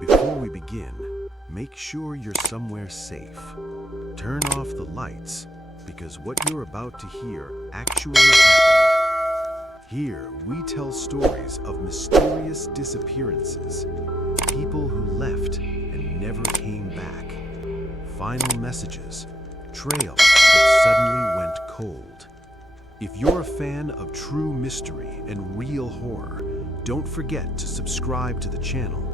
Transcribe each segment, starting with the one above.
Before we begin, make sure you're somewhere safe. Turn off the lights, because what you're about to hear actually happened. Here, we tell stories of mysterious disappearances, people who left and never came back, final messages, trails that suddenly went cold. If you're a fan of true mystery and real horror, don't forget to subscribe to the channel,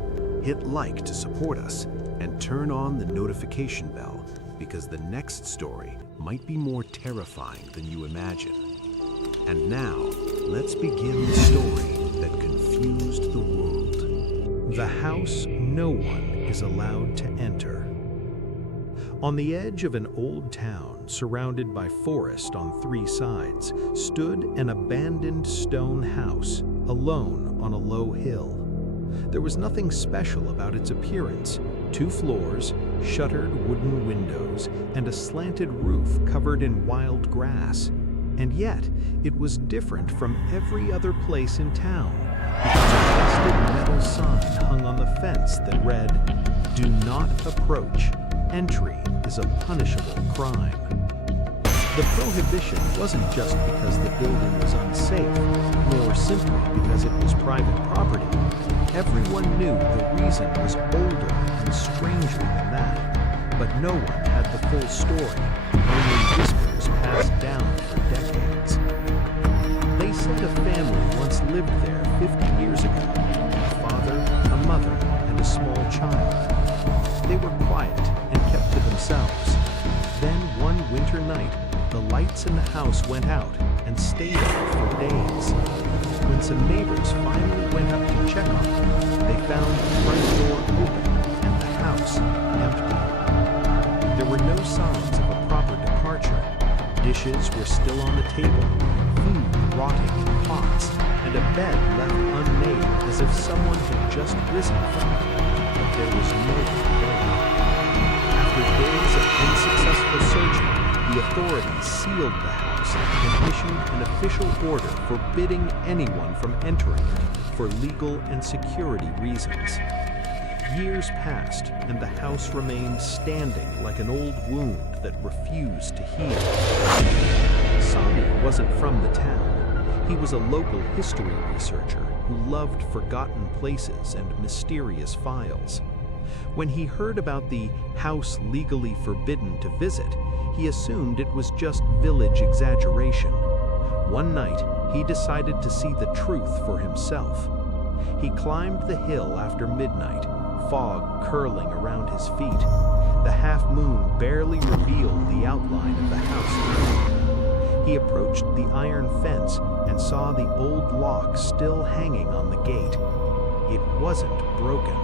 hit like to support us, and turn on the notification bell, because the next story might be more terrifying than you imagine. And now, let's begin the story that confused the world. The house no one is allowed to enter. On the edge of an old town, surrounded by forest on three sides, stood an abandoned stone house, alone on a low hill. There was nothing special about its appearance: 2 floors, shuttered wooden windows, and a slanted roof covered in wild grass. And yet, it was different from every other place in town, because a rusted metal sign hung on the fence that read, "Do not approach. Entry is a punishable crime." The prohibition wasn't just because the building was unsafe, nor simply because it was private property. Everyone knew the reason was older and stranger than that, but no one had the full story, only whispers passed down for decades. They said a family once lived there 50 years ago: a father, a mother, and a small child. They were quiet and kept to themselves. Then one winter night, the lights in the house went out and stayed out for days. When some neighbors finally went up to check on them, they found the front door open and the house empty. There were no signs of a proper departure. Dishes were still on the table, food rotting in pots, and a bed left unmade as if someone had just risen from it. But there was no one there. After days of unsuccessful searching, the authorities sealed the house and issued an official order forbidding anyone from entering it for legal and security reasons. Years passed, and the house remained standing like an old wound that refused to heal. Sami wasn't from the town. He was a local history researcher who loved forgotten places and mysterious files. When he heard about the house legally forbidden to visit, he assumed it was just village exaggeration. One night, he decided to see the truth for himself. He climbed the hill after midnight, fog curling around his feet. The half-moon barely revealed the outline of the house. He approached the iron fence and saw the old lock still hanging on the gate. It wasn't broken.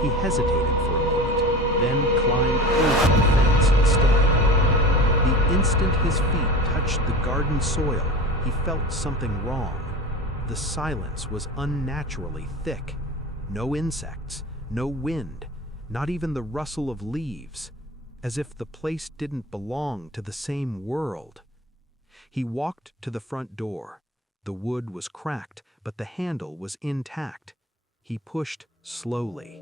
He hesitated for a moment, then climbed over the fence instead. The instant his feet touched the garden soil, he felt something wrong. The silence was unnaturally thick. No insects, no wind, not even the rustle of leaves, as if the place didn't belong to the same world. He walked to the front door. The wood was cracked, but the handle was intact. He pushed slowly.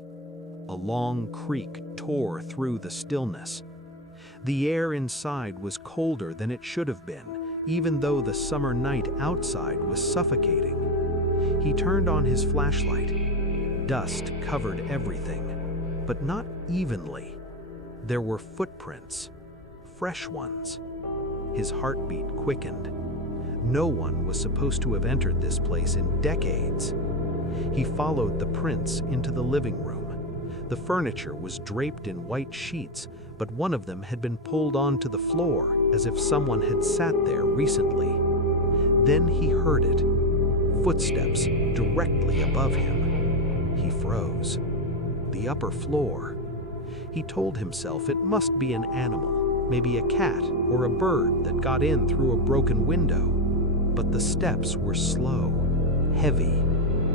A long creak tore through the stillness. The air inside was colder than it should have been, even though the summer night outside was suffocating. He turned on his flashlight. Dust covered everything, but not evenly. There were footprints, fresh ones. His heartbeat quickened. No one was supposed to have entered this place in decades. He followed the prints into the living room. The furniture was draped in white sheets, but one of them had been pulled onto the floor as if someone had sat there recently. Then he heard it. Footsteps directly above him. He froze. The upper floor. He told himself it must be an animal, maybe a cat or a bird that got in through a broken window. But the steps were slow, heavy,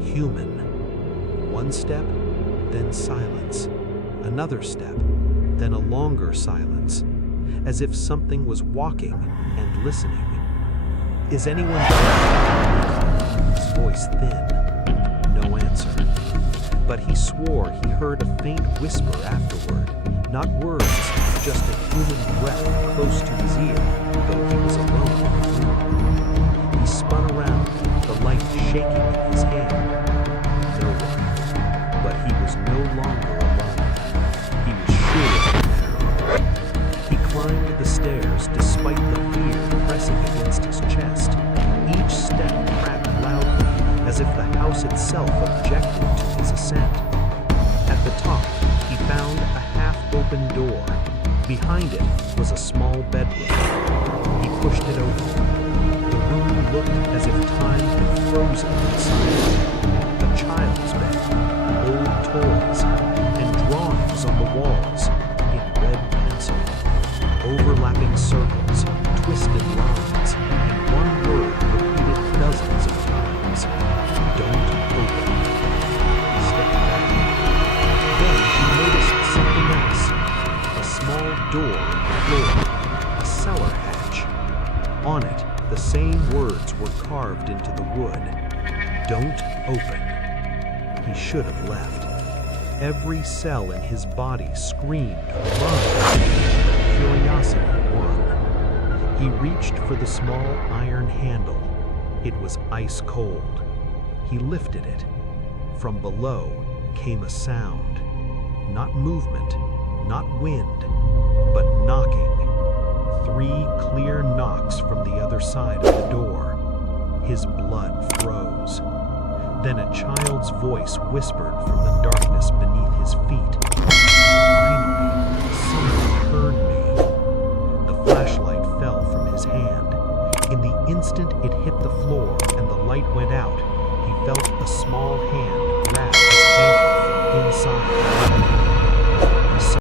human. One step, then silence. Another step, then a longer silence, as if something was walking and listening. "Is anyone there?" His voice thin. No answer. But he swore he heard a faint whisper afterward, not words, just a human breath close to his ear, though he was alone in the room. He spun around, the light shaking in his hand. No one. But he was no longer alone. He was sure of it. He climbed the stairs despite the fear pressing against his chest. Each step cracked loudly, as if the house itself objected to his ascent. At the top, he found a half-open door. Behind it was a small bedroom. He pushed it open. The room looked as if time had frozen inside. A child's bed, old toys, and drawings on the walls in red pencil. Overlapping circles, twisted lines, and one word repeated dozens of times. Don't open. He stepped back. Then he noticed something else. A small door in the floor. A cellar hatch. On it, the same words were carved into the wood. Don't open. He should have left. Every cell in his body screamed, run. But curiosity won. He reached for the small iron handle. It was ice cold. He lifted it. From below came a sound. Not movement, not wind, but knocking. 3 clear knocks from the other side of the door. His blood froze. Then a child's voice whispered from the darkness beneath his feet. Finally, someone heard me. The flashlight fell from his hand. In the instant it hit the floor and the light went out, he felt a small hand grab his ankle from inside.